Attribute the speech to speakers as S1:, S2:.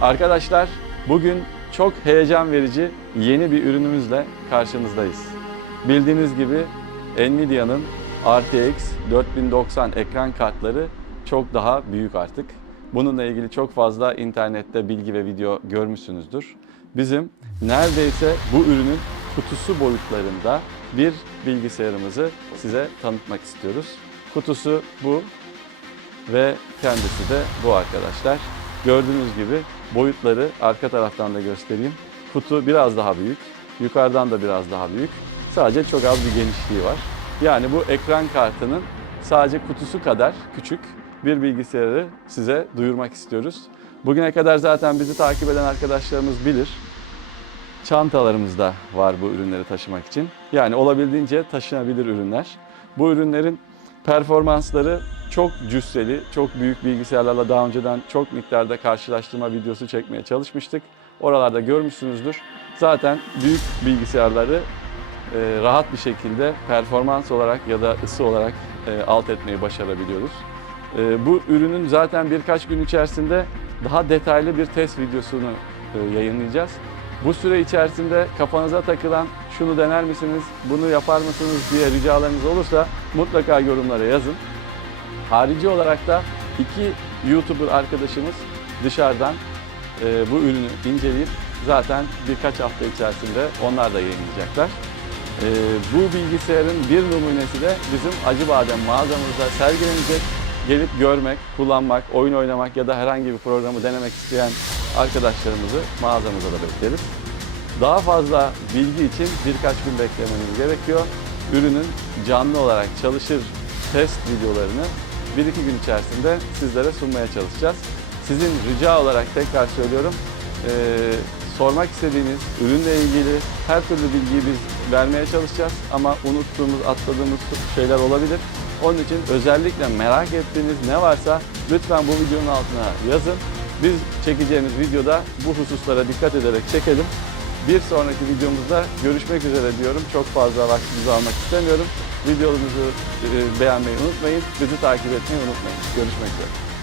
S1: Arkadaşlar bugün çok heyecan verici yeni bir ürünümüzle karşınızdayız. Bildiğiniz gibi Nvidia'nın RTX 4090 ekran kartları çok daha büyük artık. Bununla ilgili çok fazla internette bilgi ve video görmüşsünüzdür. Bizim neredeyse bu ürünün kutusu boyutlarında bir bilgisayarımızı size tanıtmak istiyoruz. Kutusu bu ve kendisi de bu arkadaşlar. Gördüğünüz gibi boyutları arka taraftan da göstereyim. Kutu biraz daha büyük, yukarıdan da biraz daha büyük. Sadece çok az bir genişliği var. Yani bu ekran kartının sadece kutusu kadar küçük bir bilgisayarı size duyurmak istiyoruz. Bugüne kadar zaten bizi takip eden arkadaşlarımız bilir. Çantalarımızda var bu ürünleri taşımak için. Yani olabildiğince taşınabilir ürünler. Bu ürünlerin performansları çok cüsseli, çok büyük bilgisayarlarla daha önceden çok miktarda karşılaştırma videosu çekmeye çalışmıştık. Oralarda görmüşsünüzdür. Zaten büyük bilgisayarları e, rahat bir şekilde performans olarak ya da ısı olarak e, alt etmeyi başarabiliyoruz. E, bu ürünün zaten birkaç gün içerisinde daha detaylı bir test videosunu e, yayınlayacağız. Bu süre içerisinde kafanıza takılan şunu dener misiniz, bunu yapar mısınız diye ricalarınız olursa mutlaka yorumlara yazın. Harici olarak da iki YouTuber arkadaşımız dışarıdan e, bu ürünü inceleyip zaten birkaç hafta içerisinde onlar da yayınlayacaklar. E, bu bilgisayarın bir numunesi de bizim Acıbadem mağazamızda sergilenecek. Gelip görmek, kullanmak, oyun oynamak ya da herhangi bir programı denemek isteyen arkadaşlarımızı mağazamıza da bekleriz. Daha fazla bilgi için birkaç gün beklemeniz gerekiyor. Ürünün canlı olarak çalışır test videolarını bir iki gün içerisinde sizlere sunmaya çalışacağız. Sizin rica olarak tekrar söylüyorum, eee, sormak istediğiniz ürünle ilgili her türlü bilgiyi biz vermeye çalışacağız ama unuttuğumuz, atladığımız şeyler olabilir. Onun için özellikle merak ettiğiniz ne varsa lütfen bu videonun altına yazın. Biz çekeceğimiz videoda bu hususlara dikkat ederek çekelim. Bir sonraki videomuzda görüşmek üzere diyorum. Çok fazla vaktinizi almak istemiyorum. Videomuzu e, beğenmeyi unutmayın. Bizi takip etmeyi unutmayın. Görüşmek üzere.